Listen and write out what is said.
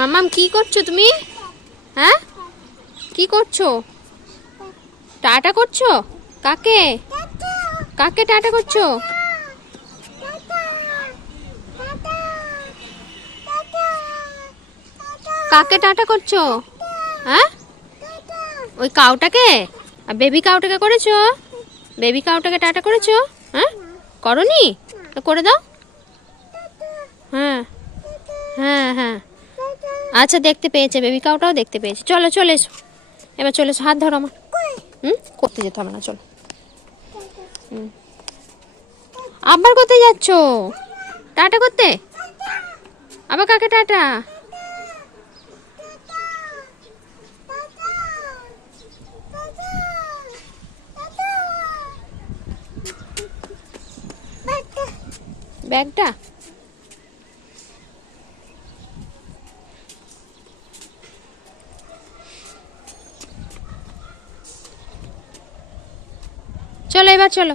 মাম্মাম কি করছো তুমি? হ্যাঁ, কি করছো? টাটা করছো? কাকে? কাকে টাটা করছো? কাকে টাটা করছো? হ্যাঁ, ওই কাউটাকে? আর বেবি কাউটাকে করেছো? বেবি কাউটাকে টাটা করেছো? হ্যাঁ, করনি? করে দাও। হ্যাঁ হ্যাঁ হ্যাঁ, আচ্ছা দেখতে পেয়েছে, বেবি কাউটাও দেখতে পেয়েছে। চলো চলে এসো, এবার চলে এসো, হাত ধরো আমার। করতে যেতে হবে না, চলো। আবার কোথায় যাচ্ছ? টাটা করতে? আবার কাকে টাটা? ব্যাগটা চলো, এবার চলো।